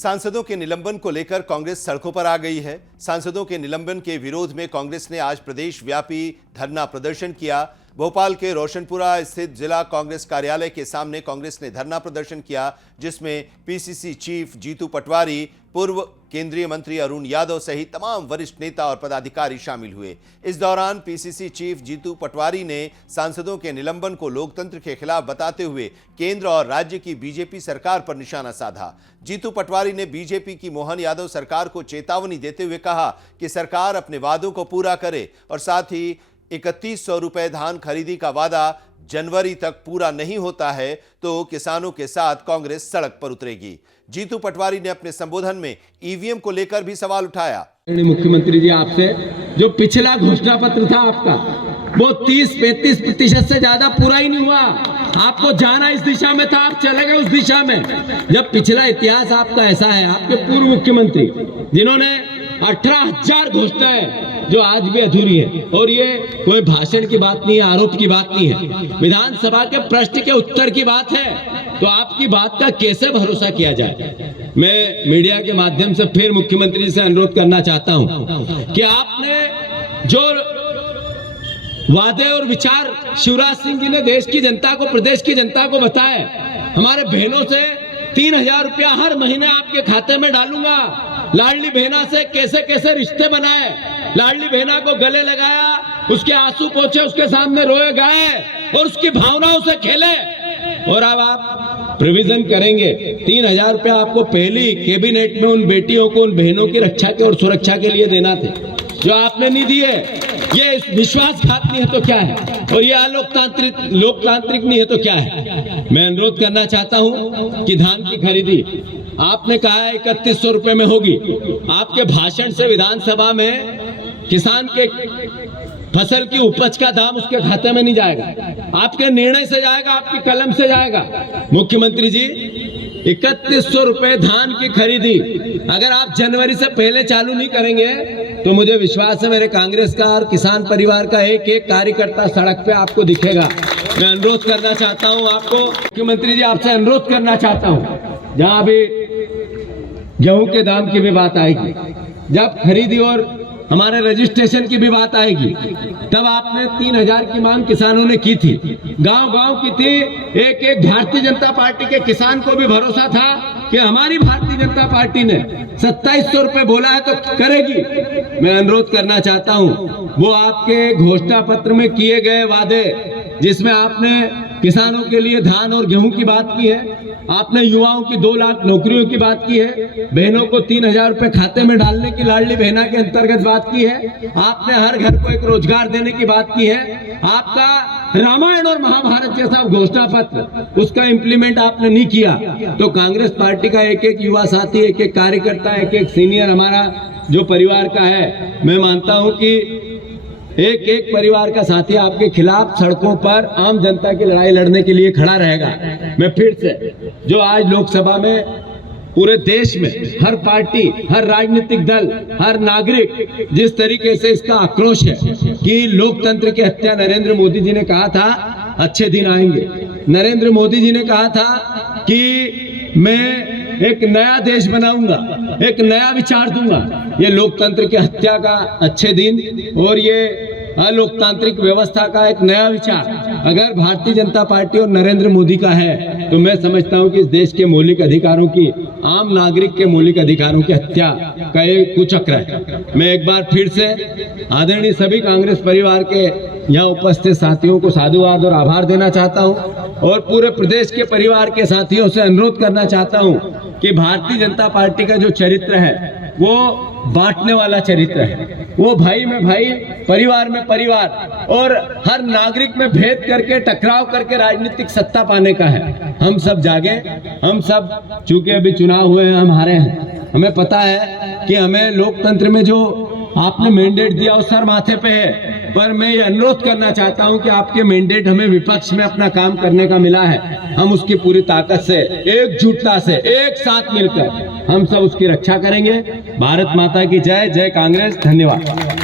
सांसदों के निलंबन को लेकर कांग्रेस सड़कों पर आ गई है। सांसदों के निलंबन के विरोध में कांग्रेस ने आज प्रदेश व्यापी धरना प्रदर्शन किया। भोपाल के रोशनपुरा स्थित जिला कांग्रेस कार्यालय के सामने कांग्रेस ने धरना प्रदर्शन किया, जिसमें पीसीसी चीफ जीतू पटवारी, पूर्व केंद्रीय मंत्री अरुण यादव सहित तमाम वरिष्ठ नेता और पदाधिकारी शामिल हुए। इस दौरान पीसीसी चीफ जीतू पटवारी ने सांसदों के निलंबन को लोकतंत्र के खिलाफ बताते हुए केंद्र और राज्य की बीजेपी सरकार पर निशाना साधा। जीतू पटवारी ने बीजेपी की मोहन यादव सरकार को चेतावनी देते हुए कहा कि सरकार अपने वादों को पूरा करे और साथ ही 3100 रुपए धान खरीदी का वादा जनवरी तक पूरा नहीं होता है तो किसानों के साथ कांग्रेस सड़क पर उतरेगी। जीतू पटवारी ने अपने संबोधन में ईवीएम को लेकर भी सवाल उठाया। मुख्यमंत्री जी, आपसे जो पिछला घोषणा पत्र था आपका, वो 30-35% से ज्यादा पूरा ही नहीं हुआ। आपको जाना इस दिशा में था, आप चले गए उस दिशा में। जब पिछला इतिहास आपका ऐसा है, आपके पूर्व मुख्यमंत्री जिन्होंने 18,000 घोषणाएं जो आज भी अधूरी है, और ये कोई भाषण की बात नहीं है, आरोप की बात नहीं है, विधानसभा के प्रश्न के उत्तर की बात है, तो आपकी बात का कैसे भरोसा किया जाए। मैं मीडिया के माध्यम से फिर मुख्यमंत्री जी से अनुरोध करना चाहता हूं कि आपने जो वादे और विचार शिवराज सिंह जी ने देश की जनता को, प्रदेश की जनता को बताए, हमारे बहनों से 3,000 रुपया हर महीने आपके खाते में डालूंगा, लाडली बहना से कैसे कैसे रिश्ते बनाए, लाडली बहना को गले लगाया, उसके आंसू पोंछे, उसके सामने रोए गाए और उसकी भावनाओं से खेले। और अब आप प्रोविजन करेंगे 3,000 रुपया आपको पहली कैबिनेट में उन बेटियों को, उन बहनों की रक्षा के और सुरक्षा के लिए देना थे, जो आपने नहीं दिए। ये विश्वासघात नहीं है तो क्या है, और ये लोकतांत्रिक नहीं है तो क्या है। मैं अनुरोध करना चाहता हूं कि धान की खरीदी आपने कहा है 3100 रुपए में होगी। आपके भाषण से विधानसभा में किसान के फसल की उपज का दाम उसके खाते में नहीं जाएगा, आपके निर्णय से जाएगा, आपकी कलम से जाएगा। मुख्यमंत्री जी, 3100 रुपए धान की खरीदी अगर आप जनवरी से पहले चालू नहीं करेंगे तो मुझे विश्वास है मेरे कांग्रेस का और किसान परिवार का एक एक कार्यकर्ता सड़क पे आपको दिखेगा। मैं अनुरोध करना चाहता हूं आपको, मुख्यमंत्री जी, आपसे अनुरोध करना चाहता हूं, जहां भी गेहूं के दाम की भी बात आएगी, जब खरीदी और हमारे रजिस्ट्रेशन की भी बात आएगी, तब आपने 3,000 की मांग किसानों ने की थी, गांव-गांव की थी। एक एक भारतीय जनता पार्टी के किसान को भी भरोसा था कि हमारी भारतीय जनता पार्टी ने 2700 रुपए बोला है तो करेगी। मैं अनुरोध करना चाहता हूं, वो आपके घोषणा पत्र में किए गए वादे, जिसमें आपने किसानों के लिए धान और गेहूं की बात की है, आपने युवाओं की 2 लाख नौकरियों की बात की है, बहनों को 3,000 रुपए खाते में डालने की लाडली बहना के अंतर्गत बात की है, आपने हर घर को एक रोजगार देने की बात की है। आपका रामायण और महाभारत जैसा घोषणा पत्र, उसका इंप्लीमेंट आपने नहीं किया, तो कांग्रेस पार्टी का एक एक युवा साथी, एक एक कार्यकर्ता, एक एक सीनियर हमारा जो परिवार का है, मैं मानता हूं कि एक एक परिवार का साथी आपके खिलाफ सड़कों पर आम जनता की लड़ाई लड़ने के लिए खड़ा रहेगा। मैं फिर से, जो आज लोकसभा में पूरे देश में हर पार्टी, हर राजनीतिक दल, हर नागरिक जिस तरीके से इसका आक्रोश है कि लोकतंत्र की हत्या, नरेंद्र मोदी जी ने कहा था अच्छे दिन आएंगे, नरेंद्र मोदी जी ने कहा था कि मैं एक नया देश बनाऊंगा, एक नया विचार दूंगा। ये लोकतंत्र की हत्या का अच्छे दिन और ये अलोकतांत्रिक व्यवस्था का एक नया विचार अगर भारतीय जनता पार्टी और नरेंद्र मोदी का है, तो मैं समझता हूं कि इस देश के मौलिक अधिकारों की, आम नागरिक के मौलिक अधिकारों की हत्या का एक कुचक्र है। मैं एक बार फिर से आदरणीय सभी कांग्रेस परिवार के यहाँ उपस्थित साथियों को साधुवाद और आभार देना चाहता हूं, और पूरे प्रदेश के परिवार के साथियों से अनुरोध करना चाहता हूं कि भारतीय जनता पार्टी का जो चरित्र है वो बांटने वाला चरित्र है, वो भाई में भाई, परिवार में परिवार और हर नागरिक में भेद करके, टकराव करके राजनीतिक सत्ता पाने का है। हम सब जागे, हम सब, चूंकि अभी चुनाव हुए हैं, हम हारे हैं, हमें पता है कि हमें लोकतंत्र में जो आपने मैंडेट दिया वो सर माथे पे है, पर मैं ये अनुरोध करना चाहता हूं कि आपके मैंडेट हमें विपक्ष में अपना काम करने का मिला है, हम उसकी पूरी ताकत से, एकजुटता से, एक साथ मिलकर हम सब उसकी रक्षा करेंगे। भारत माता की जय, जय कांग्रेस, धन्यवाद।